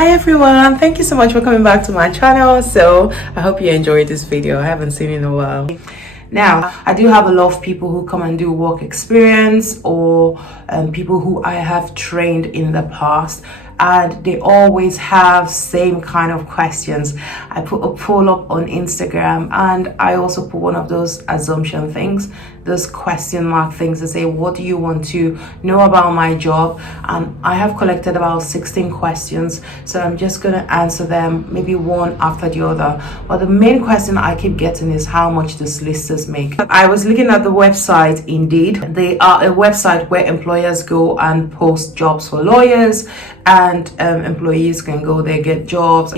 Hi everyone, thank you so much for coming back to my channel. So I hope you enjoyed this video. I haven't seen it in a while. Now, I do have a lot of people who come and do work experience, or people who I have trained in the past, and they always have same kind of questions. I put a poll up on Instagram, and I also put one of those assumption things, those question mark things, to say, what do you want to know about my job? And I have collected about 16 questions, so I'm just gonna answer them maybe one after the other. But the main question I keep getting is how much the solicitors make. I was looking at the website Indeed. They are a website where employers go and post jobs for lawyers, and employees can go there, get jobs.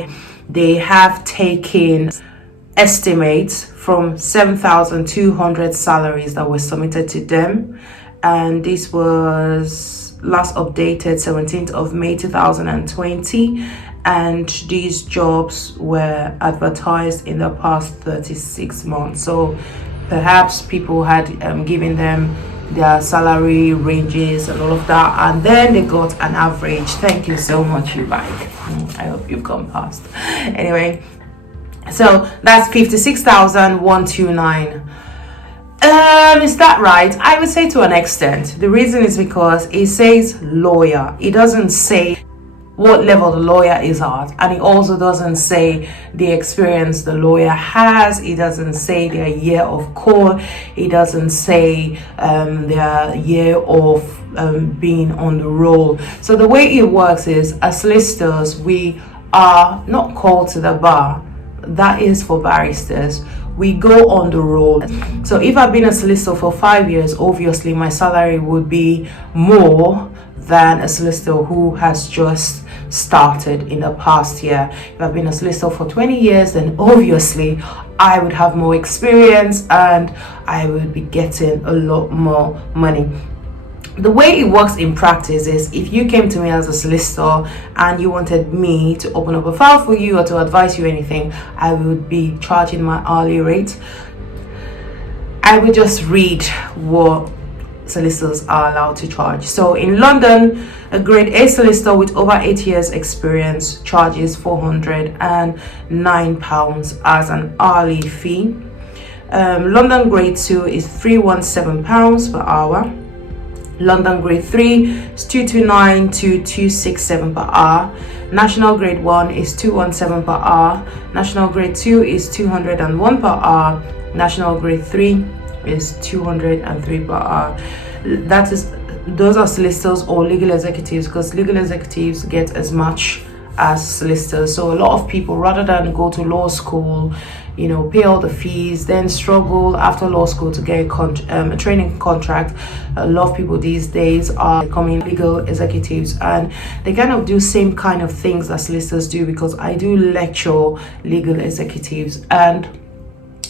They have taken estimates from 7,200 salaries that were submitted to them, and this was last updated 17th of May 2020, and these jobs were advertised in the past 36 months. So perhaps people had given them their salary ranges and all of that, and then they got an average. Thank you so much, you like. I hope you've gone past. Anyway, so that's 56,129. Is that right? I would say to an extent. The reason is because it says lawyer. It doesn't say what level the lawyer is at, and it also doesn't say the experience the lawyer has. It doesn't say their year of court. It doesn't say their year of being on the roll. So the way it works is, as solicitors, we are not called to the bar. That is for barristers. We go on the roll. So if I've been a solicitor for 5 years, obviously my salary would be more than a solicitor who has just started in the past year. If I've been a solicitor for 20 years, then obviously I would have more experience and I would be getting a lot more money. The way it works in practice is, if you came to me as a solicitor and you wanted me to open up a file for you or to advise you anything, I would be charging my hourly rate. I would just read what solicitors are allowed to charge. So in London, a grade A solicitor with over 8 years experience charges £409 as an hourly fee. London grade 2 is £317 per hour. London grade 3 is 229 to 267 per hour. National grade 1 is 217 per hour. National grade 2 is 201 per hour. National grade 3 is 203 per hour. Those are solicitors or legal executives, because legal executives get as much as solicitors. So a lot of people, rather than go to law school, you know, pay all the fees, then struggle after law school to get a training contract, a lot of people these days are becoming legal executives, and they kind of do same kind of things that solicitors do, because I do lecture legal executives, and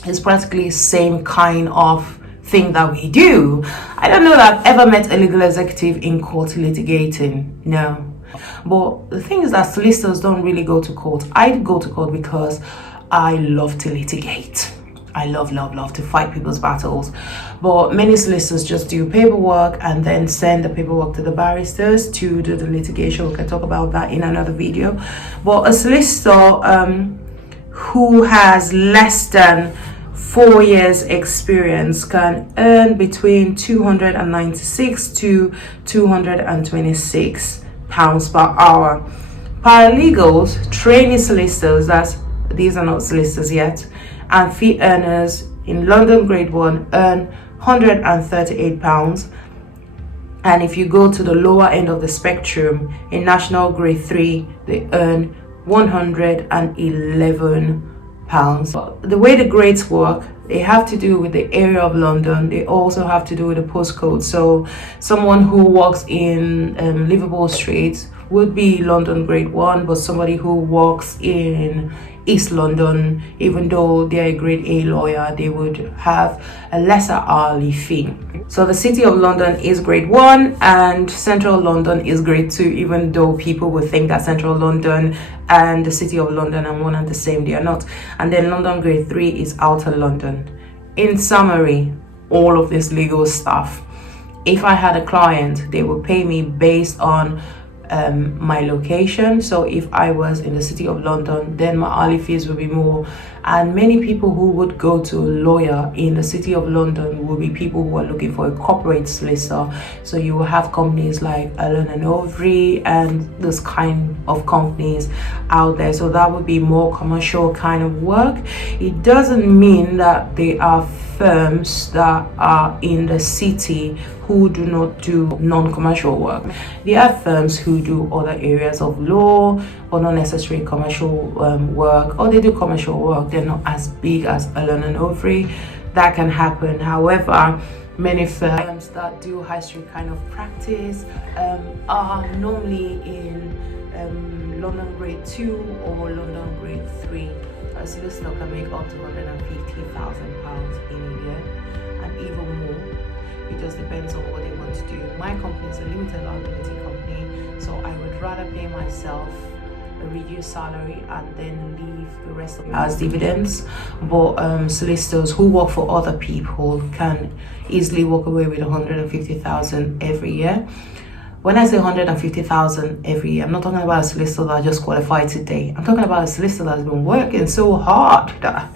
it's practically same kind of thing that we do. I don't know that I've ever met a legal executive in court litigating, no. But the thing is that solicitors don't really go to court. I go to court because I love to litigate. I love to fight people's battles. But many solicitors just do paperwork and then send the paperwork to the barristers to do the litigation. We can talk about that in another video. But a solicitor who has less than 4 years experience can earn between 296 to 226 pounds per hour. Paralegals, trainee solicitors, these are not solicitors yet, and fee earners in London grade 1 earn £138, and if you go to the lower end of the spectrum, in national grade 3 they earn £111. The way the grades work, they have to do with the area of London. They also have to do with the postcode. So someone who works in Liverpool Street would be London grade 1, but somebody who works in East London, even though they're a grade A lawyer, they would have a lesser hourly fee. So the City of London is grade 1 and Central London is grade 2, even though people would think that Central London and the City of London are one and the same. They are not. And then London grade 3 is Outer London. In summary, all of this legal stuff, if I had a client, they would pay me based on my location. So if I was in the city of London, then my hourly fees would be more. And many people who would go to a lawyer in the city of London will be people who are looking for a corporate solicitor. So you will have companies like Allen and Overy and this kind of companies out there. So that would be more commercial kind of work. It doesn't mean that they are firms that are in the city who do not do non-commercial work. There are firms who do other areas of law or not necessarily commercial work, or they do commercial work. They're not as big as Allen and Overy. That can happen. However, many firms that do high street kind of practice are normally in London grade 2 or London grade 3. A solicitor can make up to £150,000 in a year and even more. It just depends on what they want to do. My company is a limited liability company, so I would rather pay myself a reduced salary and then leave the rest of it as dividends. But solicitors who work for other people can easily walk away with 150,000 every year. When I say 150,000 every year, I'm not talking about a solicitor that just qualified today. I'm talking about a solicitor that's been working so hard that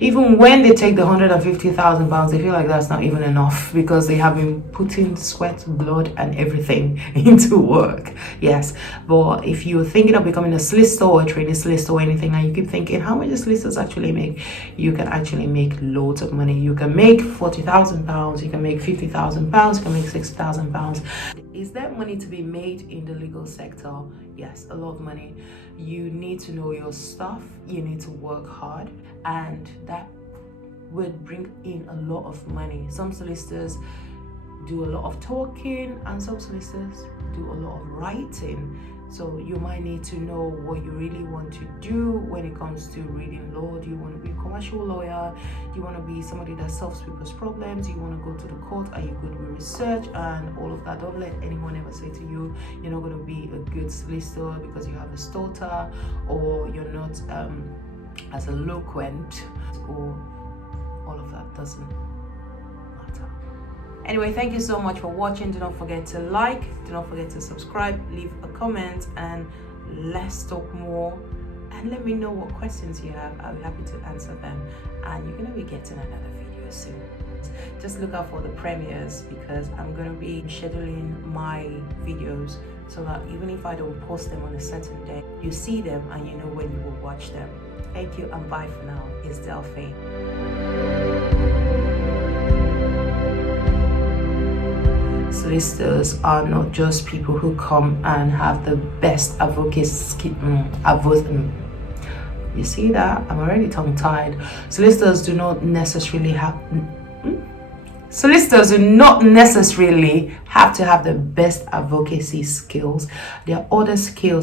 even when they take the £150,000, they feel like that's not even enough because they have been putting sweat, blood, and everything into work. Yes, but if you're thinking of becoming a solicitor or a trainee solicitor or anything, and you keep thinking how much do solicitors actually make, you can actually make loads of money. You can make £40,000, you can make £50,000, you can make £60,000. Is there money to be made in the legal sector? Yes, a lot of money. You need to know your stuff, you need to work hard, and that would bring in a lot of money. Some solicitors do a lot of talking and some solicitors do a lot of writing. So you might need to know what you really want to do when it comes to reading law. Do you want to be a commercial lawyer? Do you want to be somebody that solves people's problems? Do you want to go to the court? Are you good with research and all of that? Don't let anyone ever say to you, you're not going to be a good solicitor because you have a stutter or you're not as eloquent, or all of that doesn't matter. Anyway, thank you so much for watching. Do not forget to like, do not forget to subscribe, leave a comment, and let's talk more. And let me know what questions you have. I'll be happy to answer them. And you're going to be getting another video soon. Just look out for the premieres because I'm going to be scheduling my videos so that even if I don't post them on a certain day, you see them and you know when you will watch them. Thank you and bye for now. It's Delphine. Solicitors are not just people who come and have the best advocacy. You see that? I'm already tongue-tied. Solicitors do not necessarily have to have the best advocacy skills. There are other skills